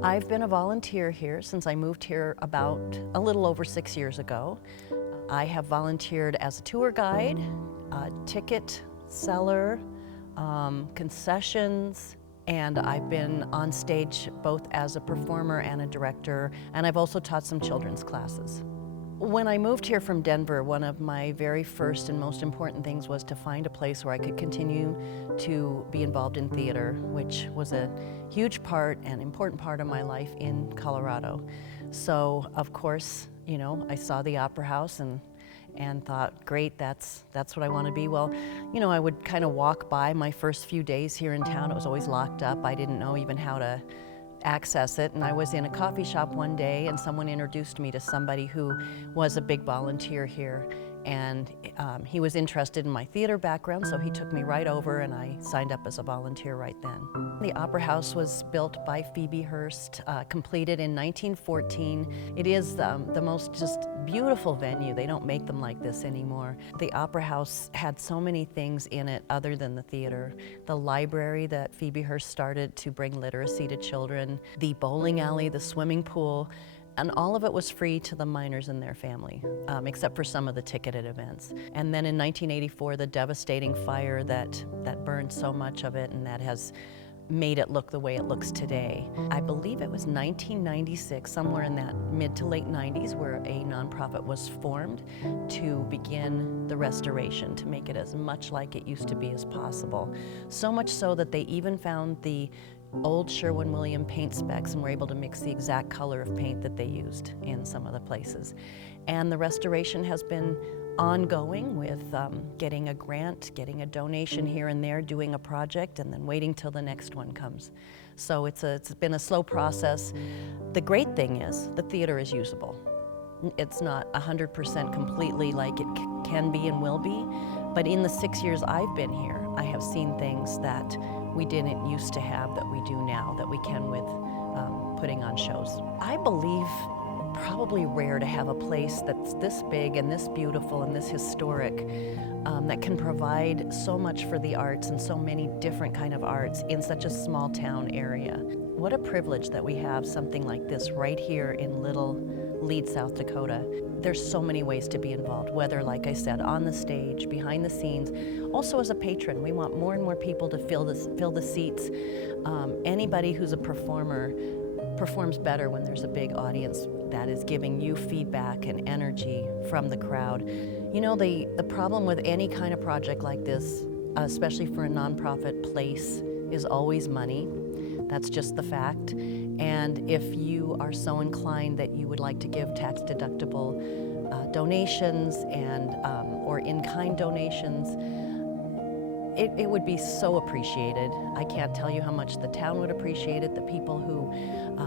I've been a volunteer here since I moved here about a little over 6 years ago. I have volunteered as a tour guide, a ticket seller, concessions, and I've been on stage both as a performer and a director, and I've also taught some children's classes. When I moved here from Denver, one of my very first and most important things was to find a place where I could continue to be involved in theater, which was a huge part and important part of my life in Colorado. So, of course, I saw the Opera House and thought, great, that's what I want to be. Well, I would kind of walk by my first few days here in town. It was always locked up. I didn't know even how to access it, and I was in a coffee shop one day and someone introduced me to somebody who was a big volunteer here, and he was interested in my theater background, so he took me right over and I signed up as a volunteer right then. The Opera House was built by Phoebe Hearst, completed in 1914. It is the most just beautiful venue. They don't make them like this anymore. The Opera House had so many things in it other than the theater. The library that Phoebe Hearst started to bring literacy to children, the bowling alley, the swimming pool, and all of it was free to the miners and their family, except for some of the ticketed events. And then in 1984, the devastating fire that burned so much of it and that has made it look the way it looks today. I believe it was 1996, somewhere in that mid to late 90s, where a nonprofit was formed to begin the restoration, to make it as much like it used to be as possible. So much so that they even found the old Sherwin-Williams paint specs and were able to mix the exact color of paint that they used in some of the places. And the restoration has been ongoing with getting a grant, getting a donation here and there, doing a project, and then waiting till the next one comes. So it's been a slow process. The great thing is the theater is usable. It's not 100% completely like it can be and will be, but in the 6 years I've been here, I have seen things that we didn't used to have that we do now, that we can with putting on shows. I believe probably rare to have a place that's this big and this beautiful and this historic that can provide so much for the arts and so many different kind of arts in such a small town area. What a privilege that we have something like this right here in little Lead, South Dakota. There's so many ways to be involved, whether, like I said, on the stage, behind the scenes, also as a patron. We want more and more people to fill the seats. Anybody who's a performer performs better when there's a big audience that is giving you feedback and energy from the crowd. The problem with any kind of project like this, especially for a nonprofit place, is always money. That's just the fact. And if you are so inclined that you would like to give tax-deductible donations and or in-kind donations, it would be so appreciated. I can't tell you how much the town would appreciate it. The people who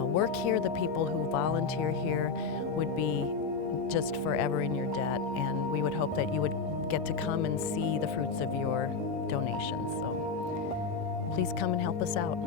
work here, the people who volunteer here would be just forever in your debt. And we would hope that you would get to come and see the fruits of your donations. So please come and help us out.